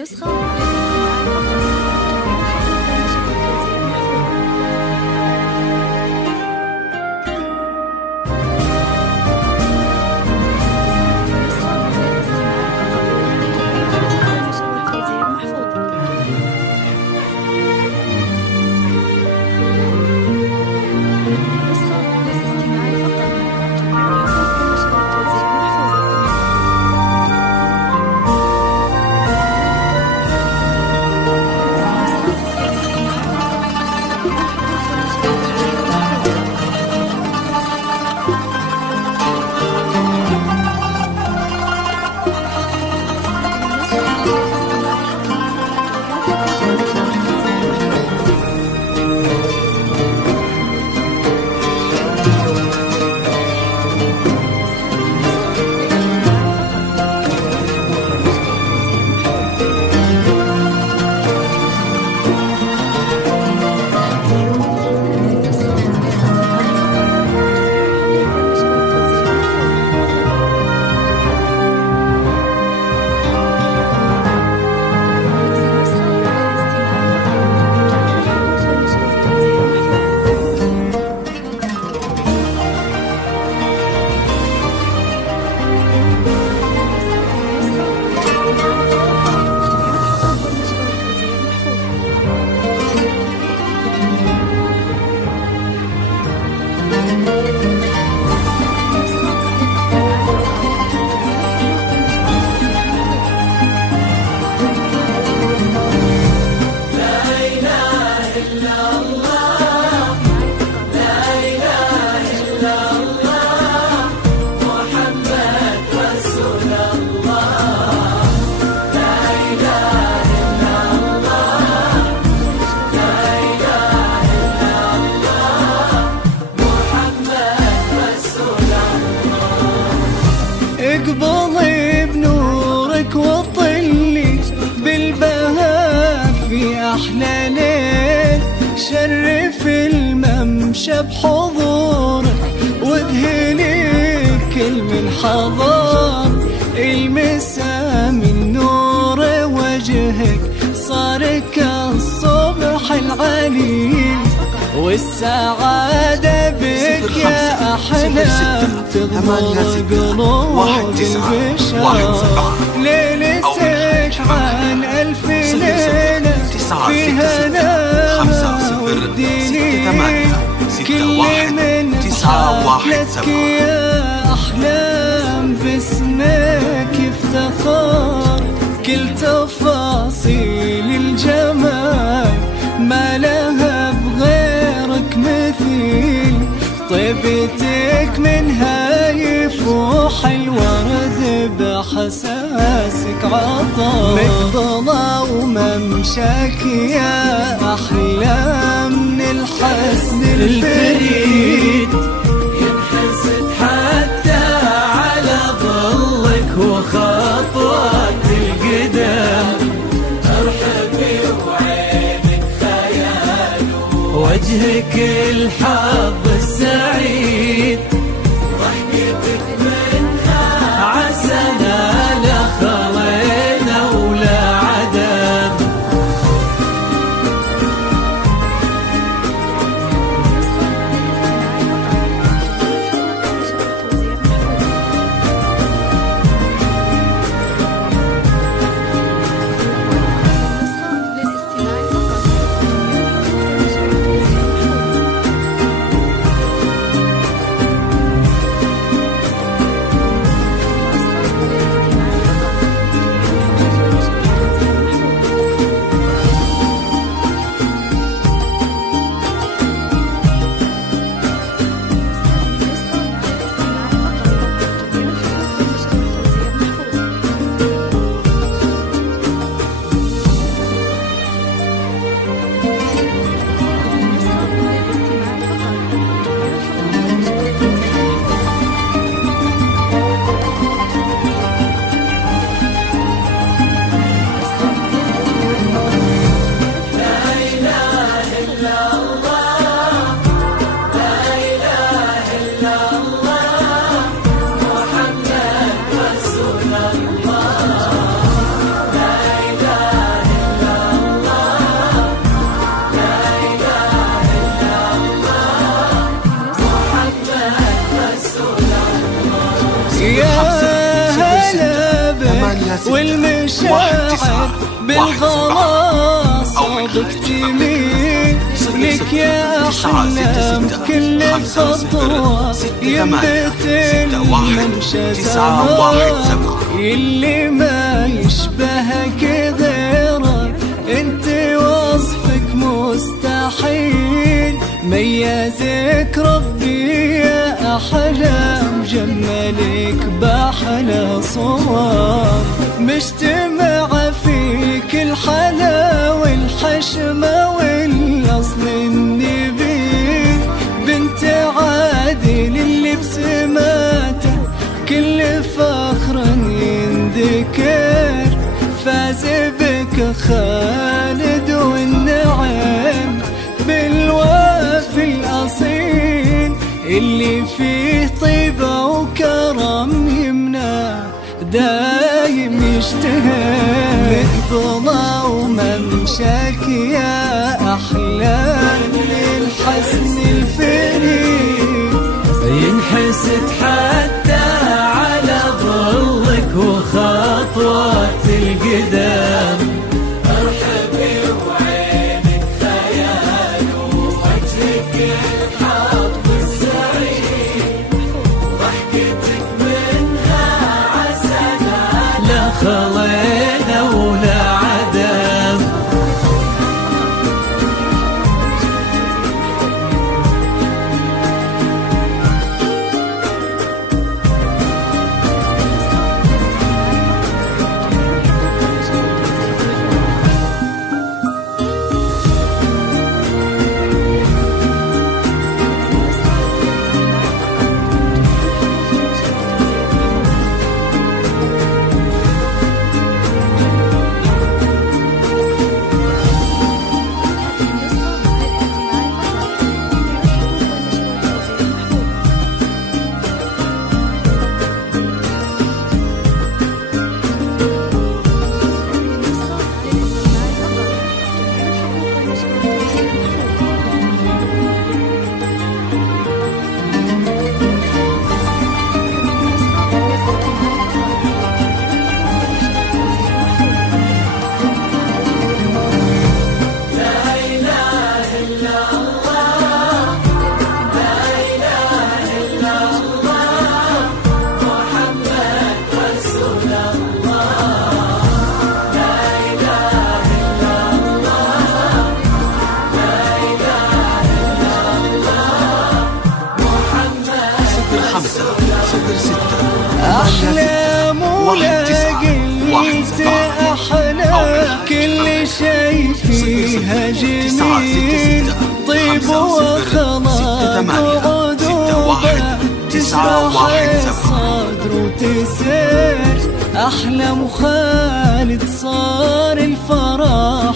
نسخة للاستماع اقبضي بنورك وطلي بالبهاء في أحلى ليل، شرف الممشى بحضورك وادهني كل من حضر، المسا من نور وجهك صار كالصبح العليل، والسعادة بك يا أحلام تغمر قلوب البشر، ليلتك عن ألف ليلة فيها نام والدنيا كل من حفلتك يا أحلام باسمك افتخر، كل تفاصيل الجمال ما لها بغيرك مثيل، طيبتك منها يفوح الورد بحساسك عطر، مقبضة وممشاك يا أحلى من الحسن الفريد، ينحسد حتى على ظلك وخطوات القدم، ارحبي وعينك خيال وجهك الحظ السعيد، ضحكتك منها عسنا لا خلينا ولا عدم. والمشاعر بالغلا صوبك تميل لك يا أحلام كل خطوة ينبت الممشى سوا اللي ما يشبهك غيرك انت وصفك مستحيل ميزك ربي يا أحلام جمالك بأحلى صور مجتمع فيك الحلا والحشمة والأصل النبي بنت عادل اللي بسماته كل فخر ينذكر فاز بك خالد والنعم بالوافي الأصيل اللي فيه طيبة وكرم يمنع دايم يشتهى مقبضة وممشاك يا أحلام للحسن الفريد ينحسد حتى على ظلك وخطوات القدام ارحبي وعينك خيال ووجهك الحظ السعيد ضحكتك منها عسلها لا خلينا ولا عدم أحلام ولقيت أحلى كل شي فيها جميل طيب وخلاق وعذوبة تشرح الصدر وتسير أحلام خالد صار الفرح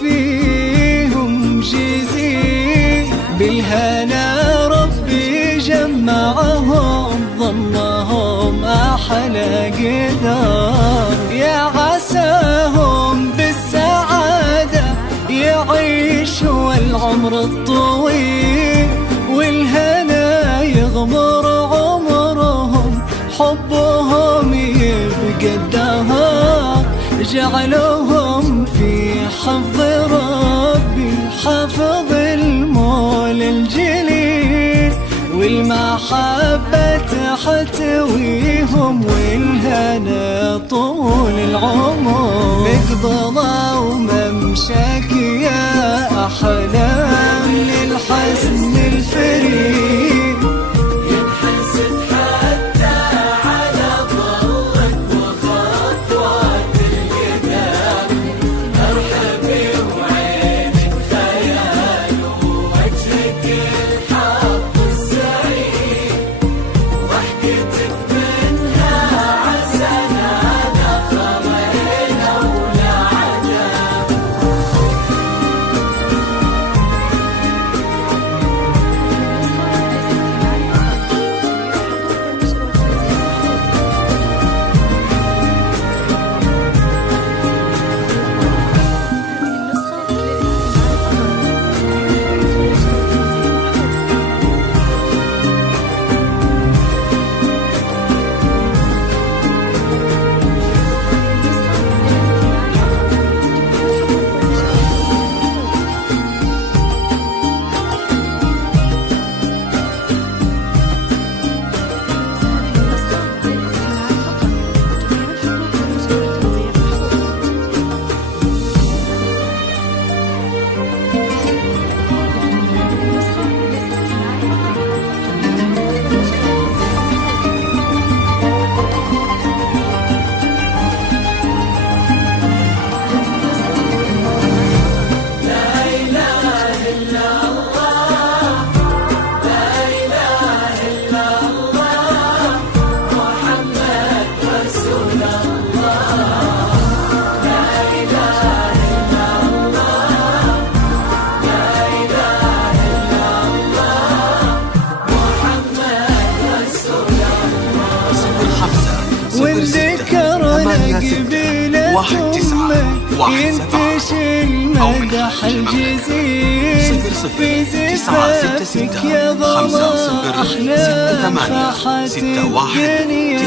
فيهم جزيل بالهنا ربي جمعهم ضمهم أحلى قدر يا عساهم بالسعادة يعيشوا العمر الطويل والهنا يغمر عمرهم حبهم يبقى الدهر جعلهم في حفظ ربي حافظ المولى الجليل والمحبة تحتويهم والهنا طول العمر مقبضة وممشاك يا أحلام للحسن الفريد ينحسد حتى على ظلك وخطوات القدام ارحبي وعينك خيال ووجهك الحظ السعيد ضحكتك منها عسلها لا خلينا ولا عدم 8 6 1 9 1 7 أو من الجزيل في زفافك يا ظلام أحلام فحت الدنيا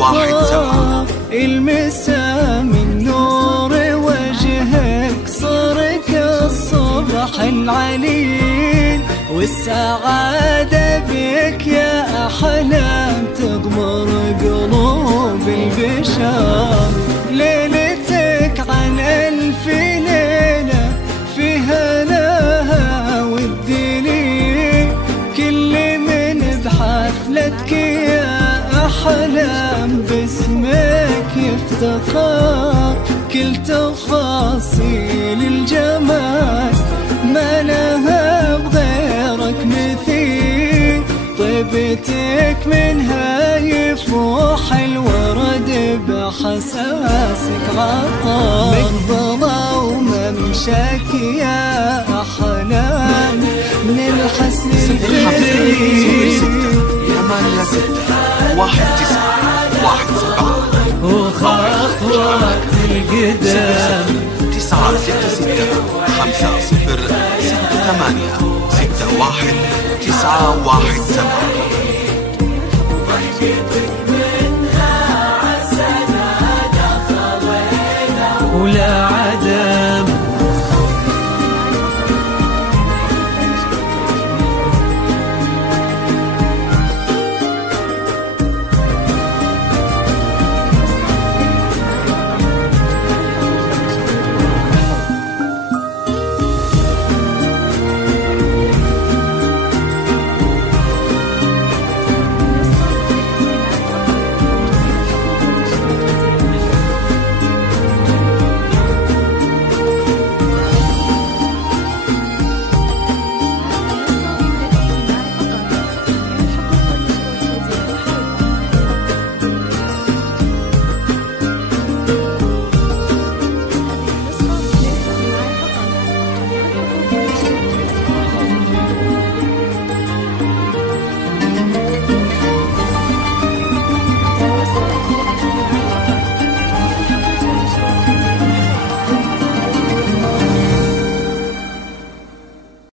عطاء المسا من نور وجهك صار كالصبح العليل والسعادة بك يا أحلام تغمر قلوب البشر ليلتك عن ألف ليلة فيها هناها والدليل كل من بحفلتك يا أحلام باسمك يفتخر كل تفاصيل الجمال ما لها بغيرك مثيل طيبتك منها يفوح الورد بحساسك عطار مقبضة وممشاك يا أحلام من الحسن الفريد 8 6 1 9 1 7 وخطوات القدام 9 6 6 5 0 6 8 6 1 9 1 7